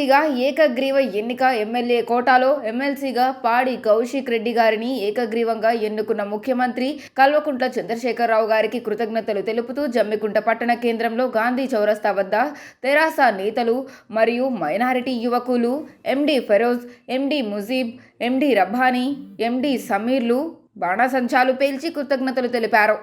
ఎమ్మెల్సీగా ఏకగ్రీవ ఎన్నిక ఎమ్మెల్యే కోటాలో ఎమ్మెల్సీగా పాడి కౌశిక్ రెడ్డి గారిని ఏకగ్రీవంగా ఎన్నుకున్న ముఖ్యమంత్రి కల్వకుంట్ల చంద్రశేఖరరావు గారికి కృతజ్ఞతలు తెలుపుతూ జమ్మికుంట పట్టణ కేంద్రంలో గాంధీ చౌరస్తా వద్ద తెరాస నేతలు మరియు మైనారిటీ యువకులు ఎండి ఫెరోజ్ ఎండి ముజీబ్ ఎండి రబ్బానీ ఎండి సమీర్లు బాణాసంచాలు పేల్చి కృతజ్ఞతలు తెలిపారు.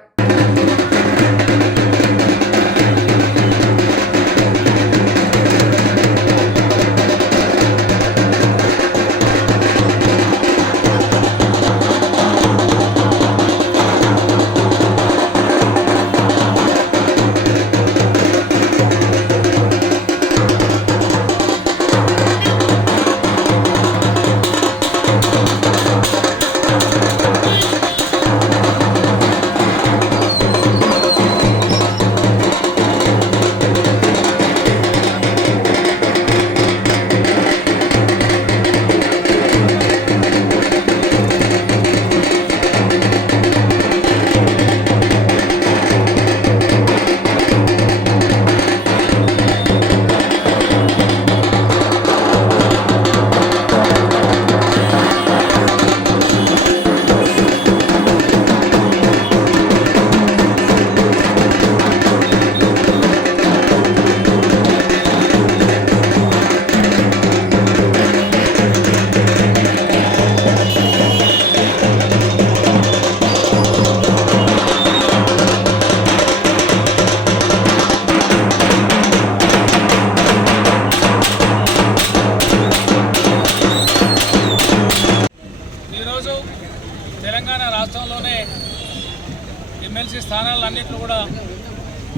ఎమ్మెల్సీ స్థానాలన్నింటిలో కూడా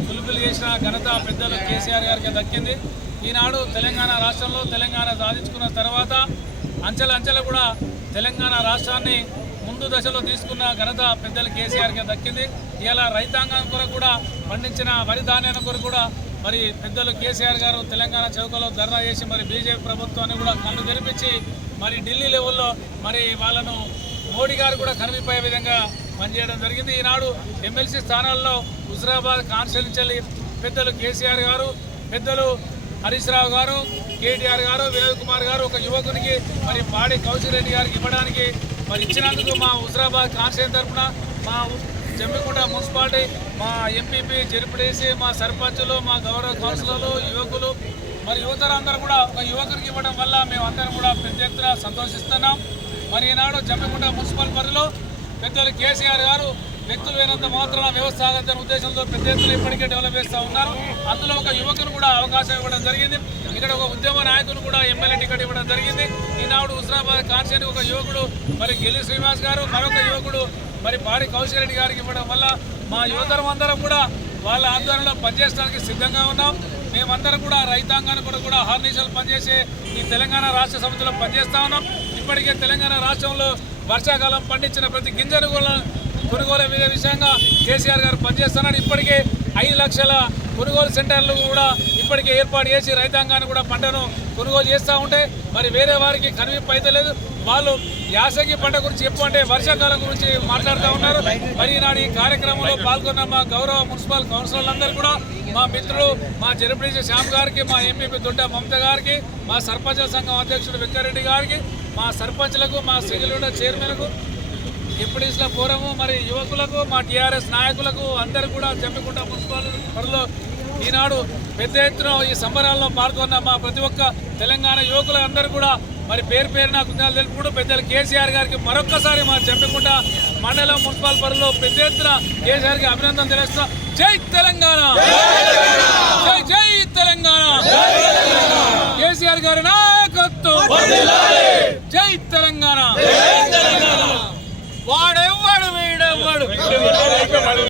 ఫుల్ఫిల్ చేసిన ఘనత పెద్దలు కేసీఆర్ గారికి దక్కింది. ఈనాడు తెలంగాణ రాష్ట్రంలో తెలంగాణ సాధించుకున్న తర్వాత అంచెల అంచెలు కూడా తెలంగాణ రాష్ట్రాన్ని ముందు దశలో తీసుకున్న ఘనత పెద్దలు కేసీఆర్కి దక్కింది. ఇలా రైతాంగం కొరకు కూడా పండించిన వరి ధాన్యాల కొరకు కూడా మరి పెద్దలు కేసీఆర్ గారు తెలంగాణ చౌకలో ధర్నా చేసి మరి బీజేపీ ప్రభుత్వాన్ని కూడా కళ్ళు తెరిపించి మరి ఢిల్లీ లెవెల్లో మరి వాళ్ళను మోడీ గారు కూడా కనిపిపోయే విధంగా పనిచేయడం జరిగింది. ఈనాడు ఎమ్మెల్సీ స్థానాల్లో హుజరాబాద్ కాన్స్టిట్యున్సీ పెద్దలు కేసీఆర్ గారు పెద్దలు హరీష్ రావు గారు కేటీఆర్ గారు వినోద్ కుమార్ గారు ఒక యువకునికి మరి పాడి కౌశిక్ రెడ్డి గారికి ఇవ్వడానికి మరి ఇచ్చినందుకు మా హుజరాబాద్ కాన్స్టిట్యూన్ తరఫున మా జమ్మికుంట మున్సిపాలిటీ మా ఎంపీపీ జెడ్పీటీసీ మా సర్పంచులు మా గౌరవ కౌన్సిలర్లు యువకులు మరి యువతరందరూ కూడా ఒక యువకునికి ఇవ్వడం వల్ల మేమందరం కూడా పెద్ద ఎత్తున సంతోషిస్తున్నాం. మరి ఈనాడు జమ్మికుంట మున్సిపల్ పరిధిలో పెద్దలు కేసీఆర్ గారు వ్యక్తులు లేనంత మాత్రమే వ్యవస్థ ఆగద్దని ఉద్దేశంతో పెద్ద ఎత్తున ఇప్పటికే డెవలప్ చేస్తూ ఉన్నారు. అందులో ఒక యువకును కూడా అవకాశం ఇవ్వడం జరిగింది. ఇక్కడ ఒక ఉద్యమ నాయకులు కూడా ఎమ్మెల్యే టికెట్ ఇవ్వడం జరిగింది. ఈనాడు హుస్నాబాద్ కాన్స్టిట్యూన్సీ ఒక యువకుడు మరి గెలి శ్రీనివాస్ గారు మరొక యువకుడు మరి పాడి కౌశల్ రెడ్డి గారికి ఇవ్వడం వల్ల మా యువతరం అందరం కూడా వాళ్ళ ఆధ్వర్యంలో పనిచేయడానికి సిద్ధంగా ఉన్నాం. మేమందరం కూడా రైతాంగాన్ని కూడా కూడా హార్నిషాలు పనిచేసే ఈ తెలంగాణ రాష్ట్ర సమితిలో పనిచేస్తా ఉన్నాం. ఇప్పటికే తెలంగాణ రాష్ట్రంలో వర్షాకాలం పండించిన ప్రతి గింజను కూడా కొనుగోలు మీద విషయంగా కేసీఆర్ గారు పనిచేస్తున్నారు ఇప్పటికే ఐదు లక్షల కొనుగోలు సెంటర్లు కూడా ఇప్పటికే ఏర్పాటు చేసి రైతాంగాన్ని కూడా పంటను కొనుగోలు చేస్తూ ఉంటే మరి వేరే వారికి కనువిప్పు అయితే లేదు. వాళ్ళు యాసంగి పంట గురించి చెప్పు అంటే వర్షాకాలం గురించి మాట్లాడుతూ ఉన్నారు. మరి ఈనాడు ఈ కార్యక్రమంలో పాల్గొన్న మా గౌరవ మున్సిపల్ కౌన్సిలర్లందరూ కూడా మా మిత్రులు మా జనప్రదేశ్ శ్యామ్ గారికి మా ఎంపీపీ దొడ్డ మమత గారికి మా సర్పంచ సంఘం అధ్యక్షుడు వెంకరెడ్డి గారికి మా సర్పంచ్లకు మా శ్రీలుడ చైర్మన్కు డిప్యూటీస్ల ఫోరము మరి యువకులకు మా టీఆర్ఎస్ నాయకులకు అందరూ కూడా చెంపకుండా మున్సిపల్ పరిలో ఈనాడు పెద్ద ఎత్తున ఈ సంబరాల్లో పాల్గొన్న మా ప్రతి ఒక్క తెలంగాణ యువకులు అందరూ కూడా మరి పేరు పేరు నాకు తెలుపుకుంటూ పెద్దలు కేసీఆర్ గారికి మరొక్కసారి మా చెప్పకుండా మండలం మున్సిపల్ పరిలో పెద్ద ఎత్తున కేసీఆర్ గారికి అభినందన తెలుస్తా జై తెలంగాణ! జై జై తెలంగాణ! కేసీఆర్ గారి నాయకత్వం! జై తెలంగాణ. వాడెవ్వడు వీడెవ్వడు.